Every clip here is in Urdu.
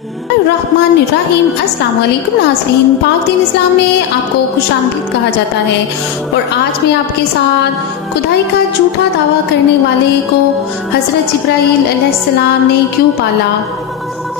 الرحمن السلام علیکم ناظرین، پاک دین اسلام میں آپ کو خوش آمدید کہا جاتا ہے، اور آج میں آپ کے ساتھ خدائی کا جھوٹا دعویٰ کرنے والے کو حضرت جبرائیل علیہ السلام نے کیوں پالا۔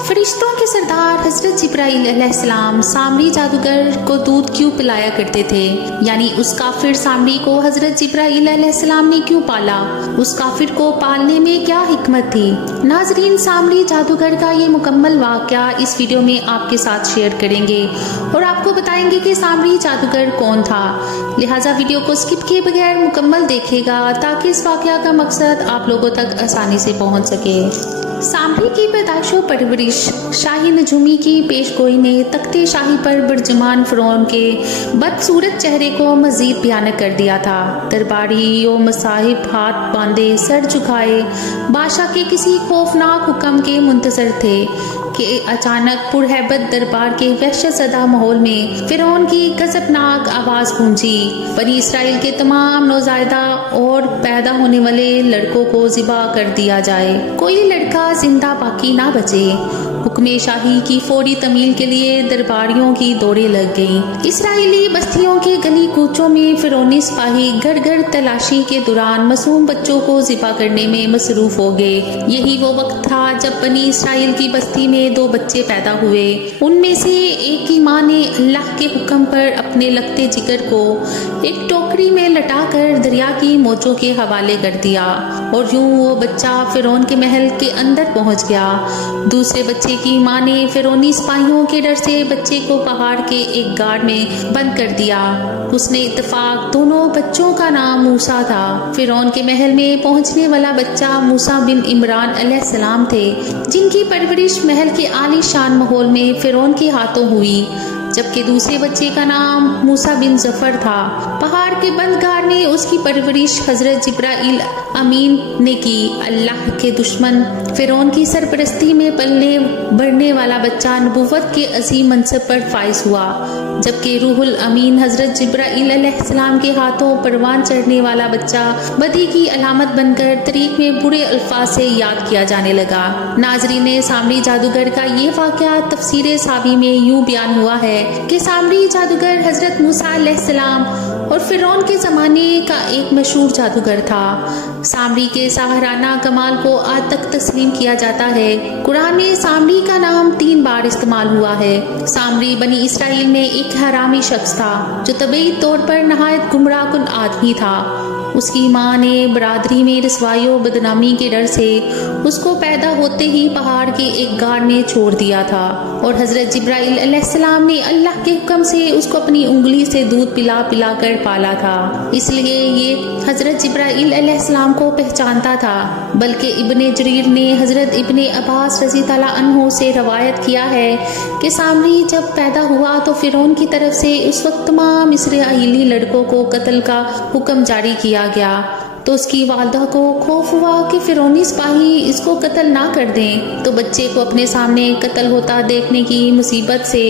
فرشتوں کے سردار حضرت جبرائیل علیہ السلام سامری جادوگر کو دودھ کیوں پلایا کرتے تھے؟ یعنی اس کافر سامری کو حضرت جبرائیل علیہ السلام نے کیوں پالا؟ اس کافر کو پالنے میں کیا حکمت تھی؟ ناظرین، سامری جادوگر کا یہ مکمل واقعہ اس ویڈیو میں آپ کے ساتھ شیئر کریں گے اور آپ کو بتائیں گے کہ سامری جادوگر کون تھا، لہٰذا ویڈیو کو سکپ کیے بغیر مکمل دیکھے گا تاکہ اس واقعہ کا مقصد آپ لوگوں تک آسانی سے پہنچ سکے۔ سامری کی پیدائش و پرورش شاہی نجومی کی پیش گوئی نے تخت شاہی پر برجمان فرعون کے بدصورت چہرے کو مزید بھیانک کر دیا تھا۔ درباری و مصاحب ہاتھ باندھے سر جھکائے بادشاہ کے کسی خوفناک حکم کے منتظر تھے کہ اچانک پرہیبت دربار کے وحشت زدہ ماحول میں فرعون کی غضبناک آواز گونجی، بنی اسرائیل کے تمام نوزائیدہ اور پیدا ہونے والے لڑکوں کو ذبح کر دیا جائے، کوئی لڑکا زندہ باقی نہ بچے۔ حکم شاہی کی فوری تعمیل کے لیے درباریوں کی دوڑیں لگ گئیں۔ اسرائیلی بستیوں کے گلی کوچوں میں فرعونی سپاہی گھر گھر تلاشی کے دوران معصوم بچوں کو ذبح کرنے میں مصروف ہو گئے۔ یہی وہ وقت تھا جب بنی اسرائیل کی بستی میں 2 بچے پیدا ہوئے۔ ان میں سے ایک کی ماں نے اللہ کے حکم پر اپنے لگتے جگر کو ایک ٹوکری میں لٹا کر دریا کی موجوں کے حوالے کر دیا، اور یوں وہ بچہ فرعون کے محل کے اندر پہنچ گیا۔ دوسرے بچے کی ماں نے فرعونی سپاہیوں کے ڈر سے بچے کو پہاڑ کے ایک غار میں بند کر دیا۔ اس نے اتفاق دونوں بچوں کا نام موسیٰ تھا۔ فرعون کے محل میں پہنچنے والا بچہ موسیٰ بن عمران علیہ السلام تھے، جن کی پرورش محل کے عالی شان ماحول میں فرعون کے ہاتھوں ہوئی، جبکہ دوسرے بچے کا نام موسیٰ بن ظفر تھا۔ پہاڑ کے بند غار میں اس کی پرورش حضرت جبرائیل امین نے کی۔ اللہ کے دشمن فرعون کی سرپرستی میں پلنے بڑھنے والا بچہ نبوت کے عظیم منصب پر فائز ہوا، جبکہ روح الامین حضرت جبرائیل علیہ السلام کے ہاتھوں پروان چڑھنے والا بچہ بدی کی علامت بن کر تاریخ میں برے الفاظ سے یاد کیا جانے لگا۔ ناظرین، سامری جادوگر کا یہ واقعہ تفسیر سابی میں یوں بیان ہوا ہے کہ سامری جادوگر حضرت موسیٰ علیہ السلام اور فرعون کے زمانے کا ایک مشہور جادوگر تھا۔ سامری کے ساحرانہ کمال کو آج تک تسلیم کیا جاتا ہے۔ قرآن میں سامری کا نام 3 بار استعمال ہوا ہے۔ سامری بنی اسرائیل میں ایک حرامی شخص تھا جو طبعی طور پر نہایت گمراہ کن آدمی تھا۔ اس کی ماں نے برادری میں رسوائی و بدنامی کے ڈر سے اس کو پیدا ہوتے ہی پہاڑ کے ایک غار میں چھوڑ دیا تھا، اور حضرت جبرائیل علیہ السلام نے اللہ کے حکم سے اس کو اپنی انگلی سے دودھ پلا پلا کر پالا تھا، اس لیے یہ حضرت جبرائیل علیہ السلام کو پہچانتا تھا۔ بلکہ ابن جریر نے حضرت ابن عباس رضی اللہ عنہ سے روایت کیا ہے کہ سامری جب پیدا ہوا تو فرعون کی طرف سے اس وقت تمام اسرائیلی لڑکوں کو قتل کا حکم جاری کیا گیا، تو اس کی والدہ کو خوف ہوا کہ فرعونی سپاہی اس کو قتل نہ کر دیں، تو بچے کو اپنے سامنے قتل ہوتا دیکھنے کی مصیبت سے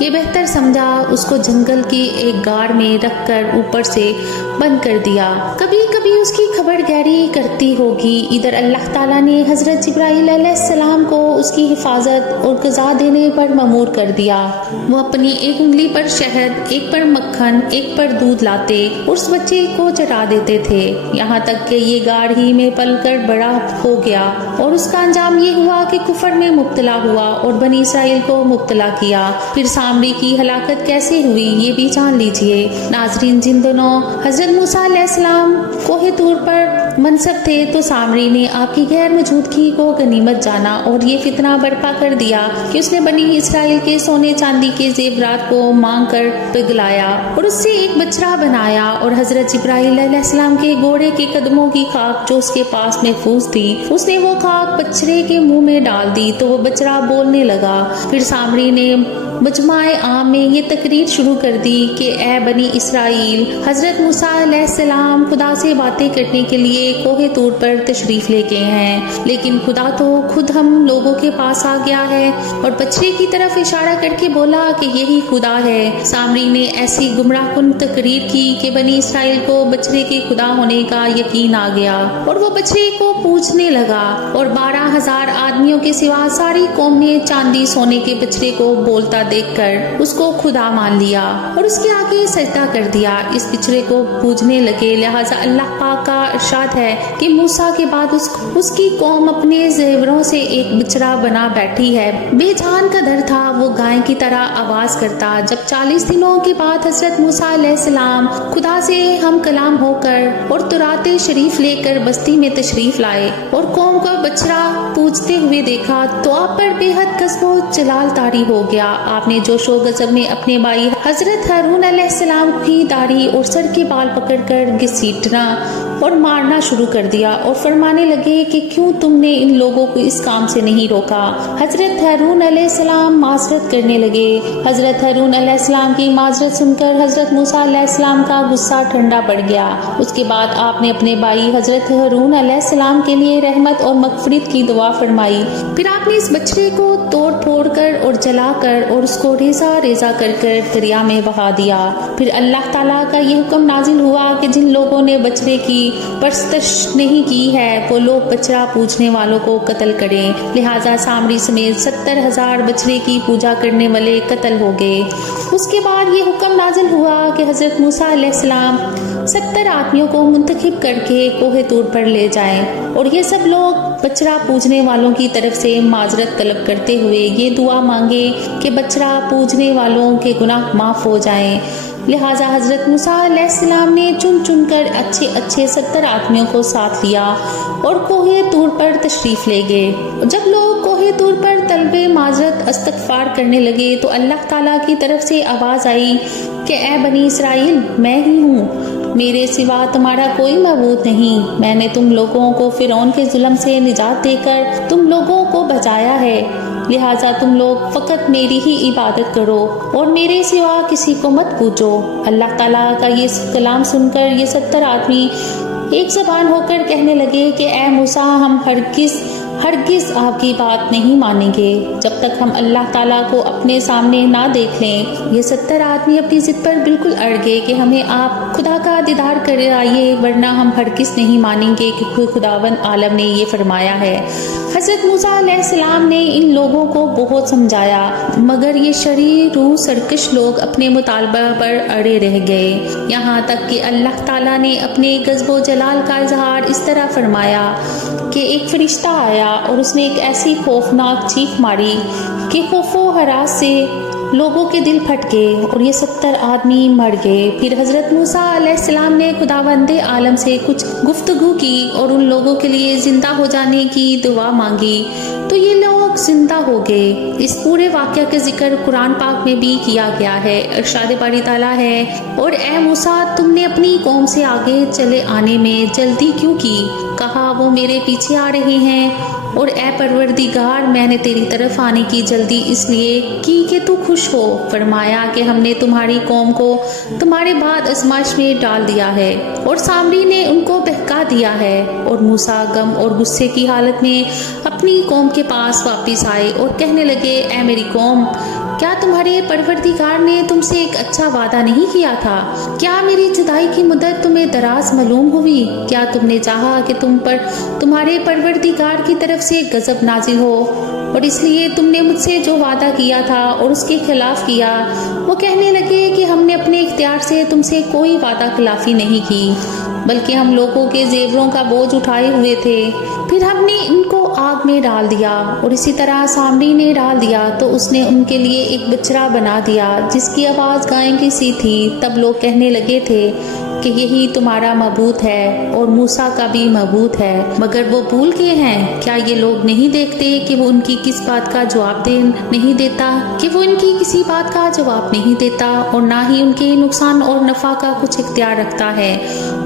یہ بہتر سمجھا اس کو جنگل کے ایک غار میں رکھ کر اوپر سے بند کر دیا۔ کبھی کبھی اس کی خبر گیری کرتی ہوگی۔ ادھر اللہ تعالیٰ نے حضرت جبرائیل علیہ السلام کو اس کی حفاظت اور غذا دینے پر مأمور کر دیا۔ وہ اپنی ایک انگلی پر شہد، ایک پر مکھن، ایک پر دودھ لاتے اور اس بچے کو چٹا دیتے تھے، یہاں تک کہ یہ غار ہی میں پل کر بڑا ہو گیا، اور اس کا انجام یہ ہوا کہ کفر میں مبتلا ہوا اور بنی اسرائیل کو مبتلا کیا۔ پھر سامری کی ہلاکت کیسے ہوئی یہ بھی جان لیجئے۔ ناظرین، جن دنوں حضرت موسیٰ علیہ السلام کوہ طور پر منصب تھے تو سامری نے آپ کی غیر موجودگی کو غنیمت جانا اور یہ فتنہ برپا کر دیا کہ اس نے بنی اسرائیل کے سونے چاندی کے زیورات کو مانگ کر پگھلایا اور اس سے ایک بچڑا بنایا، اور حضرت جبرائیل علیہ السلام کے گھوڑے کے قدموں کی خاک جو اس کے پاس محفوظ تھی، اس نے وہ خاک بچڑے کے منہ میں ڈال دی تو وہ بچڑا بولنے لگا۔ پھر سامری نے مجمع عام میں یہ تقریر شروع کر دی کہ اے بنی اسرائیل، حضرت موسیٰ علیہ السلام خدا سے باتیں کرنے کے لیے کوہ طور پر تشریف لے گئے ہیں، لیکن خدا تو خود ہم لوگوں کے پاس آ گیا ہے اور بچڑے کی طرف اشارہ کر کے بولا کہ یہی خدا ہے۔ سامری نے ایسی گمراہ کن تقریر کی کہ بنی اسرائیل کو بچڑے کے خدا ہونے کا یقین آ گیا اور وہ بچڑے کو پوجنے لگا، اور 12,000 آدمیوں کے سوا ساری قوم نے چاندی سونے کے بچڑے کو بولتا دیکھ کر اس کو خدا مان لیا اور اس کے آگے سجدہ کر دیا، اس بچڑے کو پوجنے لگے۔ لہٰذا اللہ پاک کا ارشاد ہے کہ موسیٰ کے بعد اس کی قوم اپنے زیوروں سے ایک بچڑا بنا بیٹھی ہے، بے جان کا در تھا، وہ گائے کی طرح آواز کرتا۔ جب 40 دنوں کے بعد حضرت موسیٰ علیہ السلام خدا سے ہم کلام ہو کر اور تورات شریف لے کر بستی میں تشریف لائے اور قوم کو بچڑا پوجتے ہوئے دیکھا تو آپ پر بے حد غضب و جلال طاری ہو گیا۔ آپ نے جوش و غضب میں اپنے بھائی حضرت ہارون علیہ السلام کی داڑھی اور سر کے بال پکڑ کر گھسیٹنا اور مارنا شروع کر دیا اور فرمانے لگے کہ کیوں تم نے ان لوگوں کو اس کام سے نہیں روکا۔ حضرت ہارون علیہ السلام معذرت کرنے لگے۔ حضرت ہارون علیہ السلام کی معذرت سن کر حضرت موسیٰ علیہ السلام کا غصہ ٹھنڈا پڑ گیا۔ اس کے بعد آپ نے اپنے بھائی حضرت ہارون علیہ السلام کے لیے رحمت اور مغفرت کی دعا فرمائی۔ پھر آپ نے اس بچڑے کو توڑ پھوڑ کر اور جلا کر اور اس کو ریزہ ریزہ کر کر دریا میں بہا دیا۔ پھر اللہ تعالیٰ کا یہ حکم نازل ہوا کہ جن لوگوں نے بچڑے کی پرستش نہیں کی ہے وہ لوگ بچڑا پوجنے والوں کو قتل کریں۔ لہٰذا سامری سمیت 70,000 بچڑے کی پوجا کرنے والے قتل ہو گئے۔ اس کے بعد یہ حکم نازل ہوا کہ حضرت موسیٰ علیہ السلام 70 آدمیوں کو منتخب کر کے کوہ طور پر لے جائیں اور یہ سب لوگ بچڑا پوجنے والوں کی طرف سے معذرت طلب کرتے ہوئے یہ دعا مانگے کہ بچڑا پوجنے والوں کے گناہ معاف ہو جائیں۔ لہٰذا حضرت موسیٰ علیہ السلام نے چن چن کر اچھے 70 آدمیوں کو ساتھ لیا اور کوہ طور پر تشریف لے گئے۔ جب لوگ کوہ طور پر طلب معذرت استغفار کرنے لگے تو اللہ تعالیٰ کی طرف سے آواز آئی کہ اے بنی اسرائیل، میں ہی ہوں، میرے سوا تمہارا کوئی معبود نہیں۔ میں نے تم لوگوں کو فرعون کے ظلم سے نجات دے کر تم لوگوں کو بچایا ہے، لہٰذا تم لوگ فقط میری ہی عبادت کرو اور میرے سوا کسی کو مت پوجو۔ اللہ تعالیٰ کا یہ کلام سن کر یہ 70 آدمی ایک زبان ہو کر کہنے لگے کہ اے موسیٰ، ہم ہرگز آپ کی بات نہیں مانیں گے جب تک ہم اللہ تعالیٰ کو اپنے سامنے نہ دیکھ لیں۔ یہ 70 آدمی اپنی ضد پر بالکل اڑ گئے کہ ہمیں آپ خدا کا دیدار کرائیے، ورنہ ہم ہرگز نہیں مانیں گے کہ خداوند عالم نے یہ فرمایا ہے۔ حضرت موسیٰ علیہ السلام نے ان لوگوں کو بہت سمجھایا، مگر یہ شریر روح سرکش لوگ اپنے مطالبہ پر اڑے رہ گئے، یہاں تک کہ اللہ تعالیٰ نے اپنے غضب و جلال کا اظہار اس طرح فرمایا کہ ایک فرشتہ آیا اور اس نے ایک ایسی خوفناک چیخ ماری کہ خوف و ہراس سے لوگوں کے دل پھٹ گئے اور یہ 70 آدمی مر گئے۔ پھر حضرت موسیٰ علیہ السلام نے خداوند عالم سے کچھ گفتگو کی اور ان لوگوں کے لیے زندہ ہو جانے کی دعا مانگی تو یہ لوگ زندہ ہو گئے۔ اس پورے واقعہ کا ذکر قرآن پاک میں بھی کیا گیا ہے۔ ارشاد باری تعالیٰ ہے، اور اے موسیٰ، تم نے اپنی قوم سے آگے چلے آنے میں جلدی کیوں کی؟ کہا وہ میرے پیچھے آ رہے ہیں، اور اے پروردگار، میں نے تیری طرف آنے کی جلدی اس لیے کی کہ تو خوش ہو۔ فرمایا کہ ہم نے تمہاری قوم کو تمہارے بعد آزمائش میں ڈال دیا ہے اور سامری نے ان کو بہکا دیا ہے۔ اور موسیٰ غم اور غصے کی حالت میں اپنی قوم کے پاس واپس آئے اور کہنے لگے، اے میری قوم، کیا تمہارے پروردگار نے تم سے ایک اچھا وعدہ نہیں کیا تھا؟ کیا میری جدائی کی مدت تمہیں دراز معلوم ہوئی؟ کیا تم نے چاہا کہ تم پر تمہارے پروردگار کی طرف سے غضب نازل ہو، اور اس لیے تم نے مجھ سے جو وعدہ کیا تھا اور اس کے خلاف کیا؟ وہ کہنے لگے کہ ہم نے اپنے اختیار سے تم سے کوئی وعدہ خلافی نہیں کی، بلکہ ہم لوگوں کے زیوروں کا بوجھ اٹھائے ہوئے تھے، پھر ہم نے ان کو آگ میں ڈال دیا، اور اسی طرح سامری نے ڈال دیا تو اس نے ان کے لیے ایک بچڑا بنا دیا جس کی آواز گائے کی سی تھی۔ تب لوگ کہنے لگے تھے، کہ یہی تمہارا معبود ہے اور موسیٰ کا بھی معبود ہے، مگر وہ بھول گئے ہیں۔ کیا یہ لوگ نہیں دیکھتے کہ وہ ان کی کس بات کا جواب نہیں دیتا، کہ وہ ان کی کسی بات کا جواب نہیں دیتا اور نہ ہی ان کے نقصان اور نفع کا کچھ اختیار رکھتا ہے۔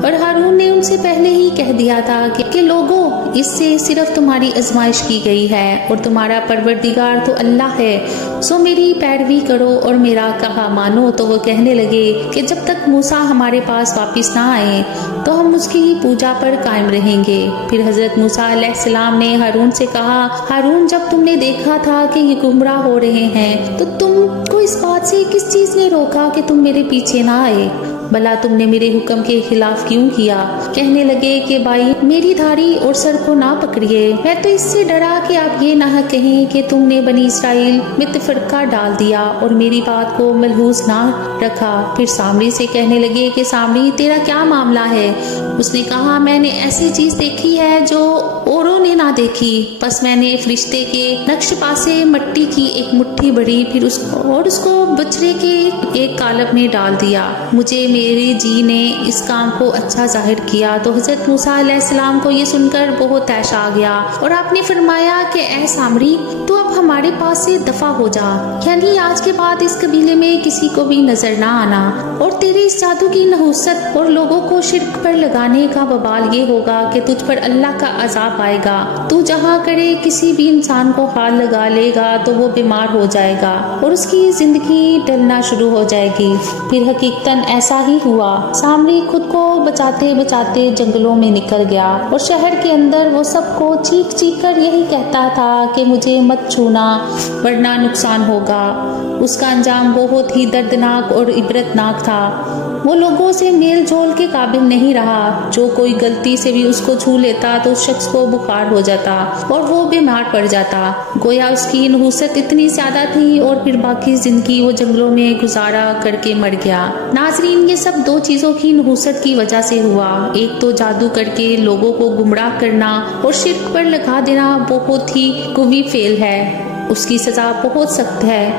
اور ہارون نے ان سے پہلے ہی کہہ دیا تھا کہ لوگوں، اس سے صرف تمہاری آزمائش کی گئی ہے اور تمہارا پروردگار تو اللہ ہے، سو میری پیروی کرو اور میرا کہا مانو۔ تو وہ کہنے لگے کہ جب تک موسیٰ ہمارے پاس واپس نہ آئے تو ہم اس کی پوجا پر قائم رہیں گے۔ پھر حضرت موسیٰ علیہ السلام نے ہارون سے کہا، ہارون، جب تم نے دیکھا تھا کہ یہ گمراہ ہو رہے ہیں تو تم کو اس بات سے کس چیز نے روکا کہ تم میرے پیچھے نہ آئے؟ بھلا تم نے میرے حکم کے خلاف کیوں کیا؟ کہنے لگے کہ بھائی، میری دھاری اور سر کو نہ پکڑیے، میں تو اس سے ڈرا کہ آپ یہ نہ کہیں کہ تم نے بنی اسرائیل میں تفرقہ ڈال دیا اور میری بات کو ملحوظ نہ رکھا۔ پھر سامری سے کہنے لگے کہ سامری، تیرا کیا معاملہ ہے؟ اس نے کہا، میں نے ایسی چیز دیکھی ہے جو اوروں نے نہ دیکھی۔ پس میں نے فرشتے کے نقش پا سے مٹی کی ایک مٹھی بھری، پھر اس کو بچڑے کے ایک قالب میں ڈال دیا۔ مجھے میرے جی نے اس کام کو اچھا ظاہر کیا۔ تو حضرت موسیٰ علیہ السلام کو یہ سن کر بہت طیش آ گیا اور آپ نے فرمایا کہ اے سامری، تو اب ہمارے پاس سے دفع ہو جا، یعنی آج کے بعد اس قبیلے میں کسی کو بھی نظر نہ آنا، اور تیرے اس جادو کی نحوست اور لوگوں کو شرک پر لگانے کا وبال یہ ہوگا کہ تجھ پر اللہ کا عذاب آئے گا۔ تو جہاں کرے کسی بھی انسان کو ہاتھ لگا لے گا تو وہ بیمار ہو جائے گا اور اس کی زندگی ڈلنا شروع ہو جائے گی۔ پھر حقیقتاً ایسا ہی ہوا۔ سامری خود کو بچاتے بچاتے جنگلوں میں نکل گیا اور شہر کے اندر وہ سب کو چیخ چیخ کر یہی کہتا تھا کہ مجھے مت چھونا ورنہ نقصان ہوگا۔ اس کا انجام بہت ہی دردناک اور عبرتناک تھا۔ وہ لوگوں سے میل جول کے قابل نہیں رہا۔ جو کوئی غلطی سے بھی اس کو چھو لیتا تو اس شخص کو بخار ہو جاتا اور وہ بیمار پڑ جاتا، گویا اس کی نحوست اتنی زیادہ تھی، اور پھر باقی زندگی وہ جنگلوں میں گزارا کر کے مر گیا۔ ناظرین، یہ سب دو چیزوں کی نحوست کی وجہ سے ہوا۔ ایک تو جادو کر کے لوگوں کو گمراہ کرنا اور شرک پر لگا دینا بہت ہی قوی فعل ہے، اس کی سزا بہت سخت ہے۔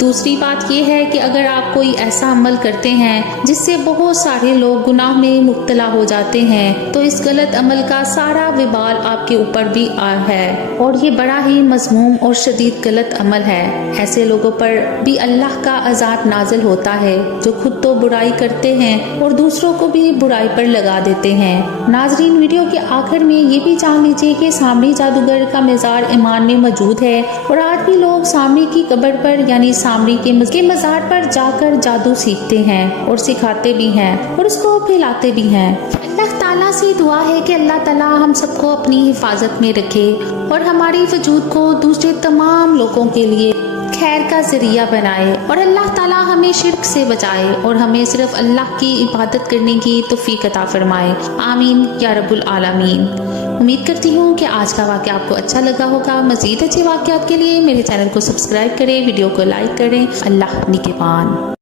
دوسری بات یہ ہے کہ اگر آپ کوئی ایسا عمل کرتے ہیں جس سے بہت سارے لوگ گناہ میں مبتلا ہو جاتے ہیں تو اس غلط عمل کا سارا وبال آپ کے اوپر بھی ہے، اور یہ بڑا ہی مذموم اور شدید غلط عمل ہے۔ ایسے لوگوں پر بھی اللہ کا عذاب نازل ہوتا ہے جو خود تو برائی کرتے ہیں اور دوسروں کو بھی برائی پر لگا دیتے ہیں۔ ناظرین، ویڈیو کے آخر میں یہ بھی جان لیجیے کہ سامری جادوگر کا مزار ایمان میں موجود ہے، اور آج بھی لوگ سامری کی قبر پر یعنی سامری کے مزار پر جا کر جادو سیکھتے ہیں اور سکھاتے بھی ہیں اور اس کو پھیلاتے بھی ہیں۔ اللہ تعالیٰ سے دعا ہے کہ اللہ تعالیٰ ہم سب کو اپنی حفاظت میں رکھے اور ہماری وجود کو دوسرے تمام لوگوں کے لیے خیر کا ذریعہ بنائے، اور اللہ تعالیٰ ہمیں شرک سے بچائے اور ہمیں صرف اللہ کی عبادت کرنے کی توفیق عطا فرمائے۔ آمین یا رب العالمین۔ امید کرتی ہوں کہ آج کا واقعہ آپ کو اچھا لگا ہوگا۔ مزید اچھے واقعات کے لیے میرے چینل کو سبسکرائب کریں، ویڈیو کو لائک کریں۔ اللہ نگہبان۔